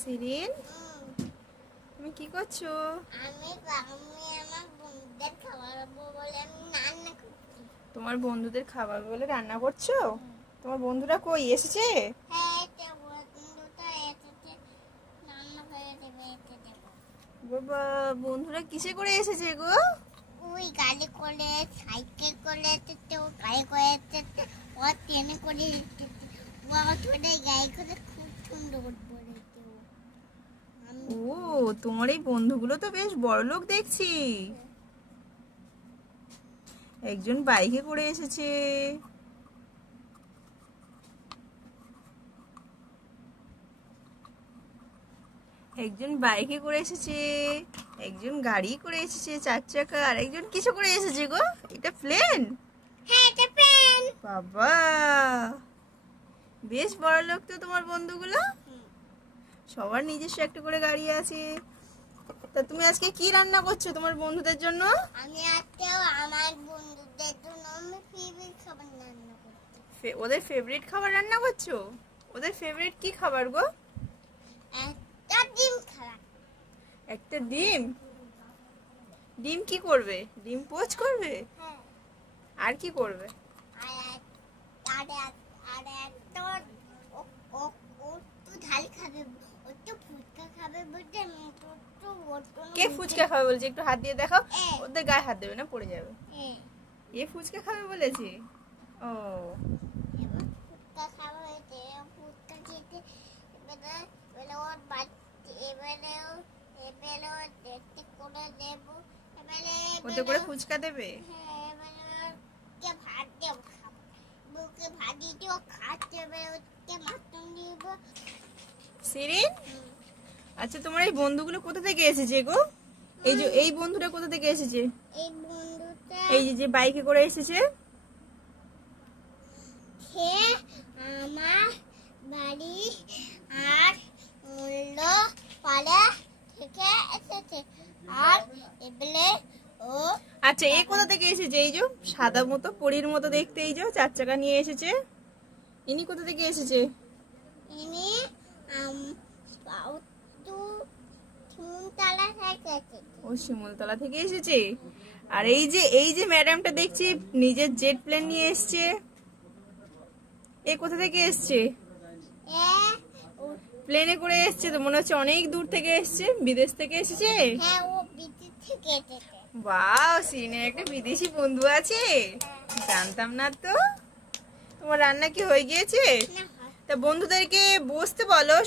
শিরিন, তুমি কি করছো? আমি আমার বন্ধুদের খাবার বলে আমি রান্না করছি। তোমার বন্ধুদের খাবার বলে রান্না করছো? তোমার বন্ধুরা কই এসেছে? হ্যাঁ, এটা বন্ধুটা এসেছে, রান্না করে দেবে, এতে দেবো। বাবা, বন্ধুরা কিসে করে এসেছে গো? ওই গাড়ি করে, সাইকেল করে এসেছে, ও গাড়ি করে এসেছে, ও ট্রেনে করে এসেছে, ও ছোটে গাড়ি করে খুব সুন্দর বলেছে। ও, তোমার এই বন্ধুগুলো তো বেশ বড়লোক দেখছি। একজন বাইকে করে এসেছে, একজন বাইকে করে এসেছে, একজন গাড়ি করে এসেছে 4 চাকা, আর একজন কিছু করে এসেছে গো। এটা প্লেন? হ্যাঁ, এটা প্লেন। বাবা, বেশ বড়লোক তো তোমার বন্ধুগুলো। সবার নিজস্ব একটা করে গাড়ি আছে। তা তুমি আজকে কি রান্না করছো তোমার বন্ধুদের জন্য? আমি আজকে আমার বন্ধুদের জন্য আমি ফেভারিট খাবার রান্না করছি। ওদের ফেভারিট খাবার রান্না করছো? ওদের ফেভারিট কি খাবার গো? একটা ডিম খাবার। একটা ডিম? ডিম কি করবে? ডিম পোচ করবে? হ্যাঁ। আর কি করবে? আর একটা ও তো ঝাল খাবে, ও তো ফুচকা খাবে বলতে কে ফুচকা খাবে বলছে? একটু হাত দিয়ে দেখাও। ওদের গায়ে হাত দেবে না, পড়ে যাবে। এ ফুচকা খাবে বলেছে? ও, ফুচকা খাওয়া হয়েছে, ফুচকা খেতে এবারে ওর বাচ্চা এবারে ওর দেখতে করে দেবো, ওতে করে ফুচকা দেবে? হ্যাঁ, এবারে ওকে ভাত দেবো, বুকে ভাত দিয়ে ও খাচ্ছে, এবারে ওকে মাটন দিব। শিরিন, আচ্ছা তোমার এই বন্ধুগুলো কোথা থেকে এসেছে গো? এই বন্ধুরা কোথা থেকে এসেছে? এই বন্ধুটা এই যে বাইকে করে এসেছে, সে আমার বাড়ি আর মূল্য পাড়া থেকে এসেছে, আর এবারে ও আচ্ছা এ কোথা থেকে এসেছে? এই যে সাদা মতো পরীর মতো দেখতে, এই যে 4 চাকা নিয়ে এসেছে, ইনি কোথা থেকে এসেছে? ইনি শিমুলতলা থেকে এসেছে। ও শিমুলতলা থেকে এসেছে। আর এই যে ম্যাডামটা দেখছি নিজের জেট প্লেন নিয়ে এসেছে, এ কোথা থেকে এসেছে? প্লেনে করে এসেছে তো মনে হচ্ছে, অনেক দূর থেকে এসেছে, বিদেশ থেকে এসেছে। হ্যাঁ, ও বিদেশ থেকে এসেছে। বাহ, সিনের একটা বিদেশি বন্ধু আছে, জানতাম না তো। তোমার রান্না কি হয়ে গিয়েছে? তা বন্ধুদেরকে বসতে বলো।